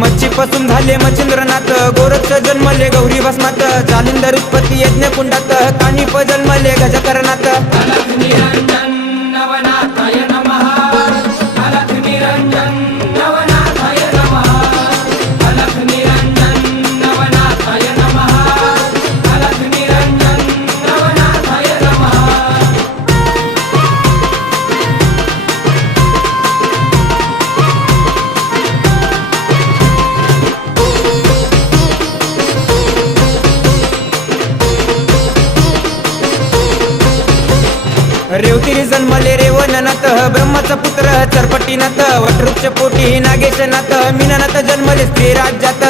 मच्छीपासून झाले मच्छिंद्रनाथ, गोरक्ष जन्मले गौरी भस्मात, जालिंदर उत्पत्ती यज्ञ कुंडात, कानिप जन्मले गजकरणात। अलख निरंजन नवनाथाय नमः, अलख निरंजन नवनाथाय नमः, अलख निरंजन नवनाथाय नमः, अलख निरंजन नवनाथाय नमः। रेवतिरी जन्मले रेवणनाथ, ब्रह्माचा पुत्र चरपटीनाथ, वटवृक्ष पोटी नागेशनाथ, मीननाथ जन्मले स्त्री राज्यात।